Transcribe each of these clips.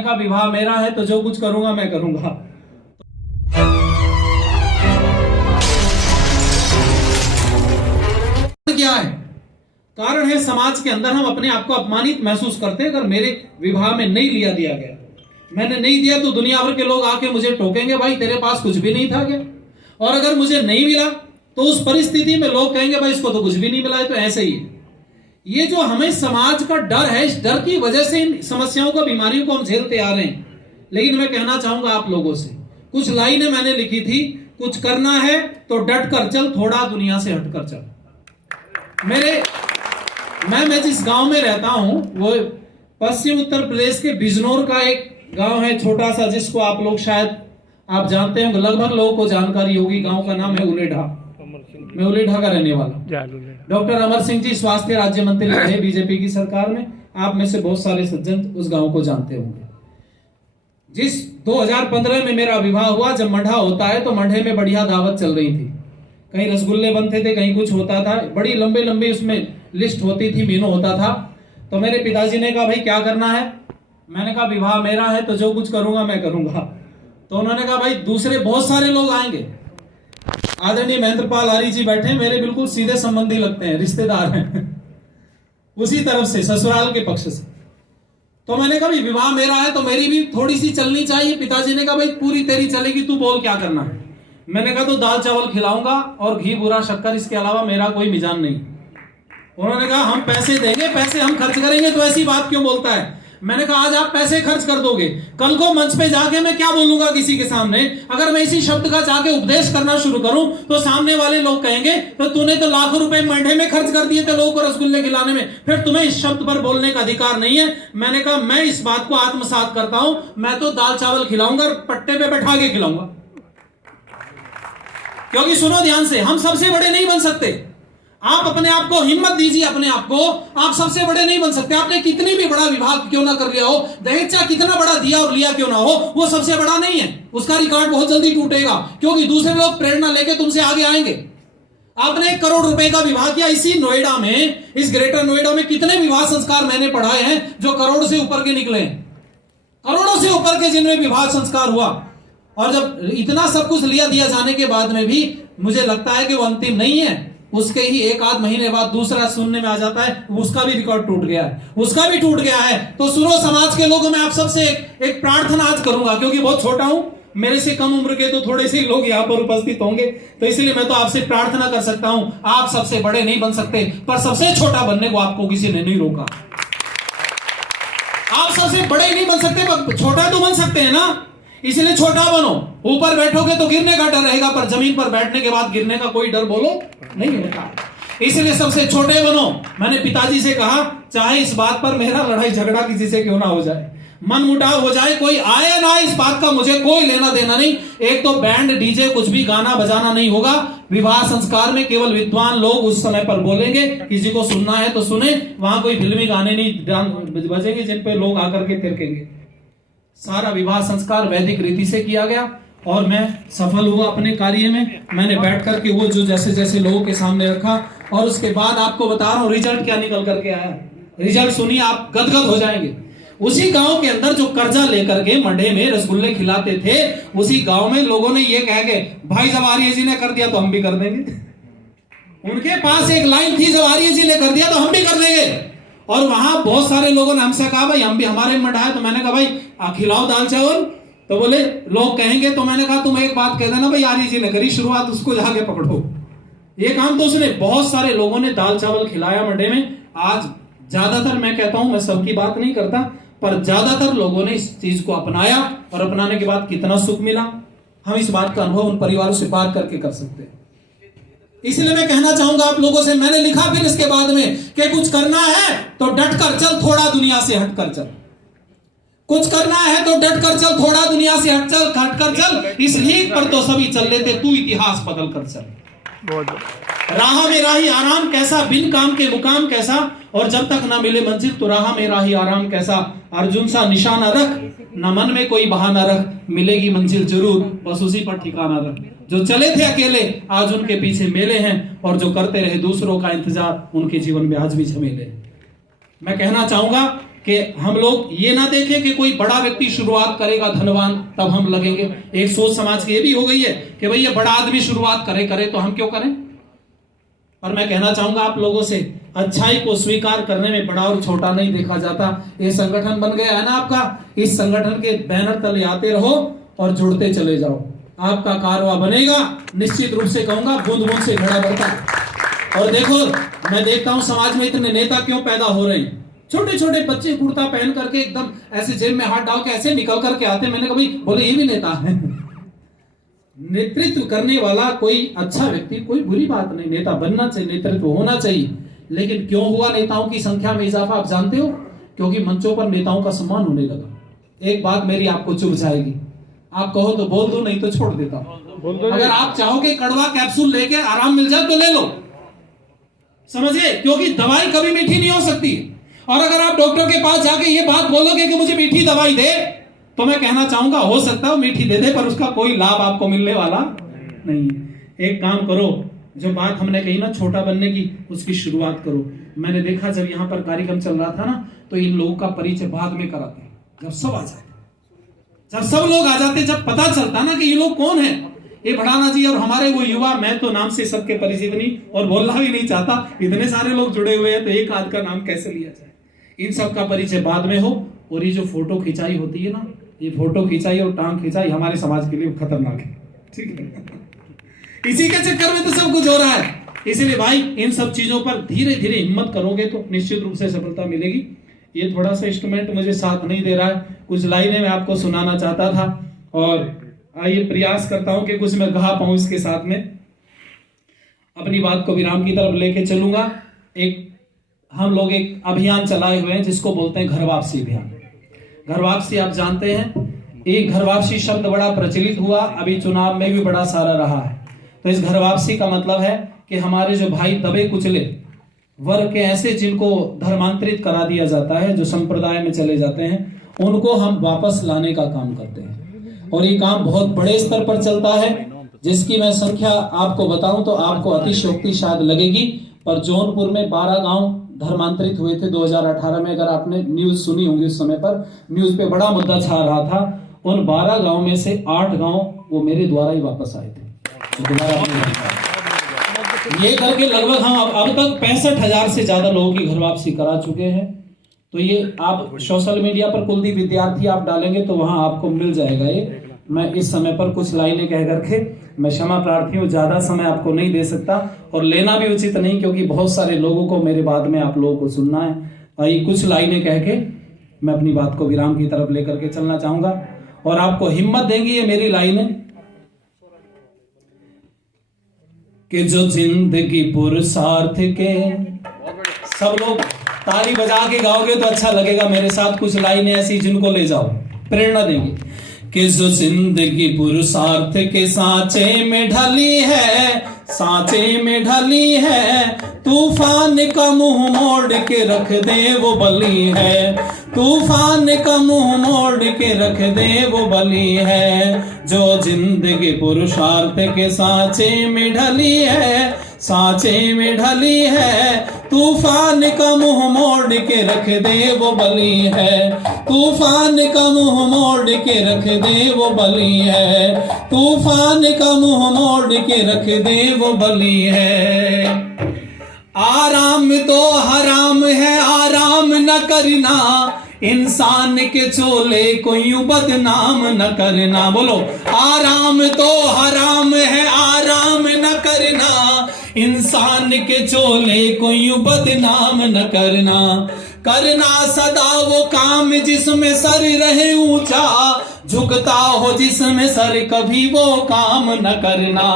मैंने कहा विवाह मेरा है तो जो कुछ करूंगा मैं करूंगा। क्या है कारण है, समाज के अंदर हम अपने आप को अपमानित महसूस करते हैं। अगर मेरे विवाह में नहीं लिया दिया गया, मैंने नहीं दिया, तो दुनिया भर के लोग आके मुझे टोकेंगे, भाई तेरे पास कुछ भी नहीं था क्या। और अगर मुझे नहीं मिला तो उस परिस्थिति में लोग कहेंगे भाई इसको तो कुछ भी नहीं मिला है। तो ऐसे ही ये जो हमें समाज का डर है, इस डर की वजह से इन समस्याओं को, बीमारियों को हम झेलते आ रहे हैं। लेकिन मैं कहना चाहूंगा आप लोगों से, कुछ लाइनें मैंने लिखी थी, कुछ करना है तो डट कर चल, थोड़ा दुनिया से हट कर चल। मैं जिस गांव में रहता हूं वो पश्चिम उत्तर प्रदेश के बिजनौर का एक गांव है, छोटा सा, जिसको आप लोग शायद आप जानते होंगे, लगभग लोगों को जानकारी होगी। गांव का नाम है उलेढ़ा। मैं उलेढ़ा का रहने वाला। डॉक्टर अमर सिंह जी स्वास्थ्य राज्य मंत्री रहे बीजेपी की सरकार में। आप में से बहुत सारे सज्जन उस गांव को जानते होंगे। जिस 2015 में मेरा विवाह हुआ, जब मंडा होता है तो मंडे में बढ़िया दावत चल रही थी, कहीं रसगुल्ले बनते थे, कहीं कुछ होता था, बड़ी लंबी लंबी उसमें लिस्ट होती थी, मेनू होता था। तो मेरे पिताजी ने कहा भाई क्या करना है। मैंने कहा विवाह मेरा है तो जो कुछ करूंगा मैं करूंगा। तो उन्होंने कहा भाई दूसरे बहुत सारे लोग आएंगे, आदरणीय महेंद्रपाल आर्य जी बैठे, मेरे बिल्कुल सीधे संबंधी लगते हैं, रिश्तेदार हैं उसी तरफ से, ससुराल के पक्ष से। तो मैंने कहा भाई विवाह मेरा है तो मेरी भी थोड़ी सी चलनी चाहिए। पिताजी ने कहा भाई पूरी तेरी चलेगी, तू बोल क्या करना है। मैंने कहा तो दाल चावल खिलाऊंगा और घी बुरा शक्कर, इसके अलावा मेरा कोई मिजान नहीं। उन्होंने कहा हम पैसे देंगे, पैसे हम खर्च करेंगे, तो ऐसी बात क्यों बोलता है। मैंने कहा आज आप पैसे खर्च कर दोगे, कल को मंच पे जाके मैं क्या बोलूंगा किसी के सामने। अगर मैं इसी शब्द का जाके उपदेश करना शुरू करूं तो सामने वाले लोग कहेंगे तो तूने तो लाखों रुपए मंडे में खर्च कर दिए थे लोगों को रसगुल्ले खिलाने में, फिर तुम्हें इस शब्द पर बोलने का अधिकार नहीं है। मैंने कहा मैं इस बात को आत्मसात करता हूं, मैं तो दाल चावल खिलाऊंगा और पट्टे पे बैठा के खिलाऊंगा। क्योंकि सुनो ध्यान से, हम सबसे बड़े नहीं बन सकते। आप अपने आप को हिम्मत दीजिए, अपने आप को, आप सबसे बड़े नहीं बन सकते। आपने कितनी भी बड़ा विभाग क्यों ना कर लिया हो, दहेज कितना बड़ा दिया और लिया क्यों ना हो, वो सबसे बड़ा नहीं है। उसका रिकॉर्ड बहुत जल्दी टूटेगा, क्योंकि दूसरे लोग प्रेरणा लेके तुमसे आगे आएंगे। आपने 1 करोड़ रुपए का विवाह किया। इसी नोएडा में, इस ग्रेटर नोएडा में कितने विवाह संस्कार मैंने पढ़ाए हैं जो करोड़ से ऊपर के निकले, करोड़ों से ऊपर के जिनमें विवाह संस्कार हुआ। और जब इतना सब कुछ लिया दिया जाने के बाद में भी मुझे लगता है कि वो अंतिम नहीं है, उसके ही 1 आध महीने बाद दूसरा सुनने में आ जाता है, उसका भी रिकॉर्ड टूट गया है, उसका भी टूट गया है। तो सुनो समाज के लोगों, मैं आप सबसे एक प्रार्थना आज करूंगा, क्योंकि बहुत छोटा हूं, मेरे से कम उम्र के तो थोड़े से लोग यहां पर उपस्थित होंगे, तो इसलिए मैं तो आपसे प्रार्थना कर सकता हूं। आप सबसे बड़े नहीं बन सकते, पर सबसे छोटा बनने को आपको किसी ने नहीं रोका। आप सबसे बड़े नहीं बन सकते, पर छोटा तो बन सकते हैं ना, इसलिए छोटा बनो। ऊपर बैठोगे तो गिरने का डर रहेगा, पर जमीन पर बैठने के बाद गिरने का कोई डर बोलो नहीं होता। इसलिए सबसे छोटे बनो। मैंने पिताजी से कहा चाहे इस बात पर मेरा लड़ाई झगड़ा किसी से क्यों ना हो जाए, मन मुटाव हो जाए, कोई आए ना, इस बात का मुझे कोई लेना देना नहीं। एक तो बैंड डीजे कुछ भी गाना बजाना नहीं होगा। विवाह संस्कार में केवल विद्वान लोग उस समय पर बोलेंगे, किसी को सुनना है तो सुने, वहां कोई फिल्मी गाने नहीं बजेंगे जिन पे लोग आकर के थिरकेंगे। सारा विवाह संस्कार वैदिक रीति से किया गया और मैं सफल हुआ अपने कार्य में। मैंने बैठ करके वो जो जैसे जैसे लोगों के सामने रखा, और उसके बाद आपको बता रहा हूं रिजल्ट क्या निकल करके आया। रिजल्ट सुनिए, आप गदगद हो जाएंगे। उसी गांव के अंदर जो कर्जा लेकर के मंडे में रसगुल्ले खिलाते थे, उसी गांव में लोगों ने ये कह के भाई जब आर्य जी ने कर दिया तो हम भी कर देंगे। उनके पास एक लाइन थी, जब आर्य जी ने कर दिया तो हम भी कर देंगे। और वहां बहुत सारे लोगों ने हमसे कहा भाई हम भी, हमारे में मंडा है। तो मैंने कहा भाई खिलाओ दाल चावल। तो बोले लोग कहेंगे, तो मैंने कहा तुम एक बात कह देना भाई आर्य जी ने करी शुरुआत, उसको जाके पकड़ो। ये काम तो उसने, बहुत सारे लोगों ने दाल चावल खिलाया मंडे में। आज ज्यादातर, मैं कहता हूं, मैं सबकी बात नहीं करता, पर ज्यादातर लोगों ने इस चीज को अपनाया, और अपनाने के बाद कितना सुख मिला, हम इस बात का अनुभव उन परिवारों से बात करके कर सकते हैं। इसलिए मैं कहना चाहूंगा आप लोगों से, मैंने लिखा फिर इसके बाद में कि कुछ करना है तो डट कर चल, थोड़ा दुनिया से हट कर चल। कुछ करना है तो डट कर चल, थोड़ा दुनिया से हट कर चल। इस लीक पर तो सभी चल लेते, तू इतिहास बदल कर चल। राह में राही आराम कैसा, बिन काम के मुकाम कैसा, और जब तक ना मिले मंजिल तो राह में राही आराम कैसा। अर्जुन सा निशाना रख, न मन में कोई बहाना रख, मिलेगी मंजिल जरूर, बस उसी पर ठिकाना रख। जो चले थे अकेले आज उनके पीछे मेले हैं, और जो करते रहे दूसरों का इंतजार उनके जीवन में आज भी झमेले। मैं कहना चाहूंगा कि हम लोग ये ना देखें कि कोई बड़ा व्यक्ति शुरुआत करेगा धनवान तब हम लगेंगे। एक सोच समाज की ये भी हो गई है कि भाई ये बड़ा आदमी शुरुआत करे तो हम क्यों करें। और मैं कहना चाहूंगा आप लोगों से, अच्छाई को स्वीकार करने में बड़ा और छोटा नहीं देखा जाता। ये संगठन बन गया है ना आपका, इस संगठन के बैनर तले आते रहो और जुड़ते चले जाओ, आपका कारवा बनेगा। निश्चित रूप से कहूंगा बूंद बूंद से घड़ा भरता है। और देखो मैं देखता हूं समाज में इतने नेता क्यों पैदा हो रहे हैं। छोटे छोटे बच्चे कुर्ता पहन करके एकदम ऐसे जेब में हाथ डाल के ऐसे निकल करके आते, मैंने कभी बोले ये भी नेता है। नेतृत्व करने वाला कोई अच्छा व्यक्ति, कोई बुरी बात नहीं, नेता बनना चाहिए, नेतृत्व होना चाहिए। लेकिन क्यों हुआ नेताओं की संख्या में इजाफा आप जानते हो? क्योंकि मंचों पर नेताओं का सम्मान होने लगा। एक बात मेरी आपको चुभ जाएगी, आप कहो तो बोल दो, नहीं तो छोड़ देता हूं। अगर आप चाहोगे कड़वा कैप्सूल लेके आराम मिल जाए तो ले लो, समझिए, क्योंकि दवाई कभी मीठी नहीं हो सकती। और अगर आप डॉक्टर के पास जाके ये बात बोलोगे कि मुझे मीठी दवाई दे, तो मैं कहना चाहूंगा हो सकता है मीठी दे दे, पर उसका कोई लाभ आपको मिलने वाला नहीं। एक काम करो, जो बात हमने कही ना छोटा बनने की, उसकी शुरुआत करो। मैंने देखा जब यहाँ पर कार्यक्रम चल रहा था ना, तो इन लोगों का परिचय बाद में कराते, जब सब आ जाते, जब सब लोग आ जाते, जब पता चलता ना कि ये लोग कौन है, ये भड़ाना जी और हमारे वो युवा, मैं तो नाम से सबके परिचित नहीं और बोलना भी नहीं चाहता, इतने सारे लोग जुड़े हुए हैं तो एक आध का नाम कैसे लिया जाए। इन सब का परिचय बाद में हो। और ये जो फोटो खिंचाई होती है ना, ये फोटो खिंचाई और टांग खिंचाई हमारे समाज के लिए खतरनाक है, ठीक है। इसी के चक्कर में तो सब कुछ हो रहा है। इसीलिए भाई इन सब चीजों पर धीरे धीरे हिम्मत करोगे तो निश्चित रूप से सफलता मिलेगी। ये थोड़ा सा इंस्ट्रूमेंट मुझे साथ नहीं दे रहा है, कुछ लाइनें मैं आपको सुनाना चाहता था और आइए प्रयास करता हूं कि कुछ मैं गा पाऊं। इसके साथ में अपनी बात को विराम की तरफ लेके चलूंगा। हम लोग एक अभियान चलाए हुए हैं जिसको बोलते हैं घर वापसी अभियान। घर वापसी आप जानते हैं, एक घर वापसी शब्द बड़ा प्रचलित हुआ, अभी चुनाव में भी बड़ा सारा रहा है। तो इस घर वापसी का मतलब है कि हमारे जो भाई दबे कुचले वर्ग के ऐसे जिनको धर्मांतरित करा दिया जाता है, जो संप्रदाय में चले जाते हैं, उनको हम वापस लाने का काम करते हैं। और ये काम बहुत बड़े स्तर पर चलता है, जिसकी मैं संख्या आपको बताऊं तो आपको अतिशयोक्ति शायद लगेगी, पर जौनपुर में 12 गांव धर्मांतरित हुए थे 2018 में। अगर आपने न्यूज सुनी होगी, उस समय पर न्यूज पे बड़ा मुद्दा छा रहा था। उन 12 गांव में से 8 गांव वो मेरे द्वारा ही वापस आए थे। ये करके लगभग हम अब तक 65,000 से ज्यादा लोगों की घर वापसी करा चुके हैं। तो ये आप सोशल मीडिया पर कुलदीप विद्यार्थी आप डालेंगे तो वहां आपको मिल जाएगा। ये मैं इस समय पर कुछ लाइनें कह करके मैं क्षमा प्रार्थी हूँ, ज्यादा समय आपको नहीं दे सकता और लेना भी उचित नहीं, क्योंकि बहुत सारे लोगों को मेरे बाद में आप लोगों को सुनना है। और ये कुछ लाइनें कह के मैं अपनी बात को विराम की तरफ लेकर के चलना चाहूंगा और आपको हिम्मत देंगी ये मेरी लाइनें कि जो जिंदगी पुरुषार्थ के। सब लोग ताली बजा के गाओगे तो अच्छा लगेगा। मेरे साथ कुछ लाइनें ऐसी जिनको ले जाओ, प्रेरणा देंगी कि जो जिंदगी पुरुषार्थ के सांचे में ढली है, सांचे में ढली है, तूफान का मुंह मोड़ के रख दे वो बली है, तूफान का मुंह मोड़ के रख दे वो बली है। जो जिंदगी पुरुषार्थ के सांचे में ढली है, सांचे में ढली है, तूफान का मुंह मोड़ के रख दे वो बली है, तूफान का मुंह मोड़ के रख दे वो बली है, तूफान का मुंह मोड़ के रख दे वो बली है। आराम तो हराम है, आराम न करना, इंसान के चोले को यूं बदनाम न करना। बोलो, आराम तो हराम है, आराम न करना, इंसान के चोले को यूं बदनाम न करना। करना सदा वो काम जिसमें सर रहे ऊंचा, झुकता हो जिसमें सर कभी वो काम न करना।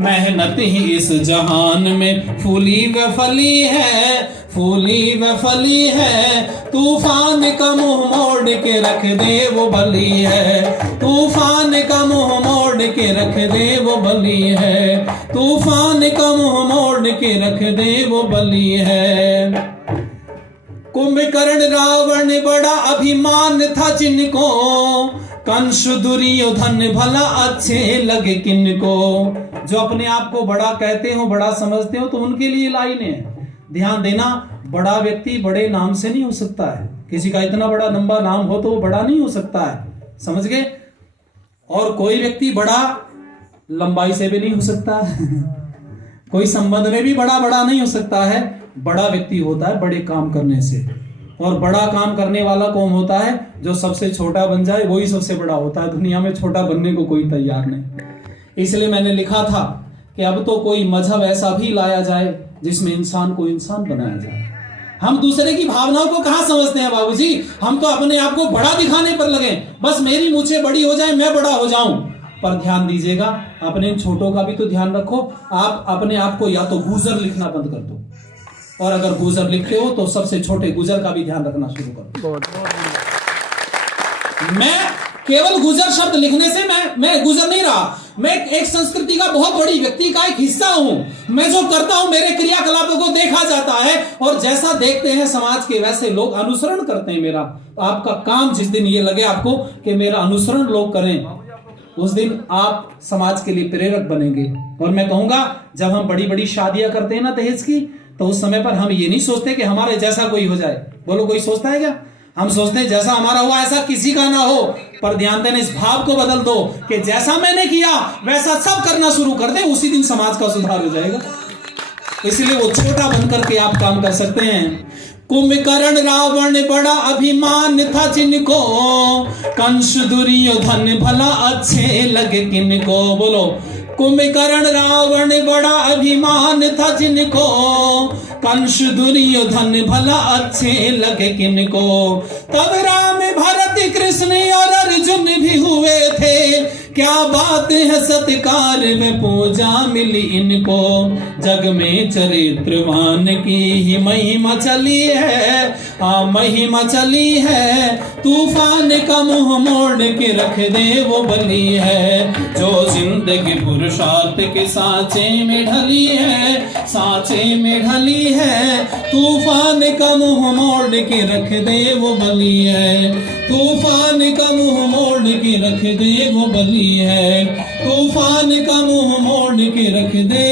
मेहनत ही इस जहान में फूली व फली है, फूली व फली है, तूफान का मुंह मोड़ के रख दे वो बली है, तूफान का मुंह मोड़ के रख दे वो बली है, तूफान का मुंह मोड़ के रख दे वो बली है। कुंभकर्ण रावण बड़ा अभिमान था जिनको, कंस दुर्योधन भला अच्छे लगे किनको। जो अपने आप को बड़ा कहते हो, बड़ा समझते हो, तो उनके लिए लाइनें हैं। ध्यान देना, बड़ा व्यक्ति बड़े नाम से नहीं हो सकता है किसी का इतना बड़ा लंबा नाम हो तो वो बड़ा नहीं हो सकता है, समझ गए। और कोई व्यक्ति बड़ा लंबाई से भी नहीं हो सकता कोई संबंध में भी बड़ा नहीं हो सकता है। बड़ा व्यक्ति होता है बड़े काम करने से, और बड़ा काम करने वाला कौन होता है? जो सबसे छोटा बन जाए वही सबसे बड़ा होता है। दुनिया में छोटा बनने को कोई तैयार नहीं। इसलिए मैंने लिखा था कि अब तो कोई मजहब ऐसा भी लाया जाए जिसमें इंसान को इंसान बनाया जाए। हम दूसरे की भावनाओं को कहां समझते हैं बाबूजी, हम तो अपने आप को बड़ा दिखाने पर लगे, बस मेरी मुझसे बड़ी हो जाए, मैं बड़ा हो जाऊं। पर ध्यान दीजिएगा, अपने इन छोटों का भी तो ध्यान रखो। आप अपने आप को या तो गुजर लिखना बंद कर दो, और अगर गुजर लिखते हो तो सबसे छोटे गुजर का भी ध्यान रखना शुरू कर दो। मैं केवल गुजर शब्द लिखने से मैं गुजर नहीं रहा, मैं एक संस्कृति का बहुत बड़ी व्यक्ति का एक हिस्सा हूं। मैं जो करता हूं मेरे क्रियाकलापों को देखा जाता है, और जैसा देखते हैं समाज के वैसे लोग अनुसरण करते हैं मेरा। आपका काम जिस दिन ये लगे आपको कि मेरा अनुसरण लोग करें, उस दिन आप समाज के लिए प्रेरक बनेंगे। और मैं कहूंगा, जब हम बड़ी बड़ी शादियां करते हैं ना दहेज की, तो उस समय पर हम ये नहीं सोचते कि हमारे जैसा कोई हो जाए। बोलो, कोई सोचता है क्या? हम सोचते हैं जैसा हमारा हुआ ऐसा किसी का ना हो। पर ध्यान देना, इस भाव को बदल दो कि जैसा मैंने किया वैसा सब करना शुरू कर दे, उसी दिन समाज का सुधार हो जाएगा। इसलिए वो छोटा बनकर के आप काम कर सकते हैं। कुंभकर्ण रावण बड़ा अभिमान था जिनको, कंस दुर्योधन भला अच्छे लगे किनको। बोलो, कुंभकर्ण रावण बड़ा अभिमान था जिनको, कंस दुर्योधन भला अच्छे लगे किनको। तब राम भरत कृष्ण और अर्जुन भी हुए थे, क्या बात है सत्कार में पूजा मिली इनको। जग में चरित्रवान की ही महिमा चली है, महिमा चली है। तूफान का मुंह मोड़ के रख दे वो बली है, जो जिंदगी पुरुषार्थ के सांचे में ढली है, सांचे में ढली है। तूफान का मुंह मोड़ के रख दे वो बली है, तूफान का मुंह मोड़ के रख दे वो बली है, तूफान का मुंह मोड़ के रख दे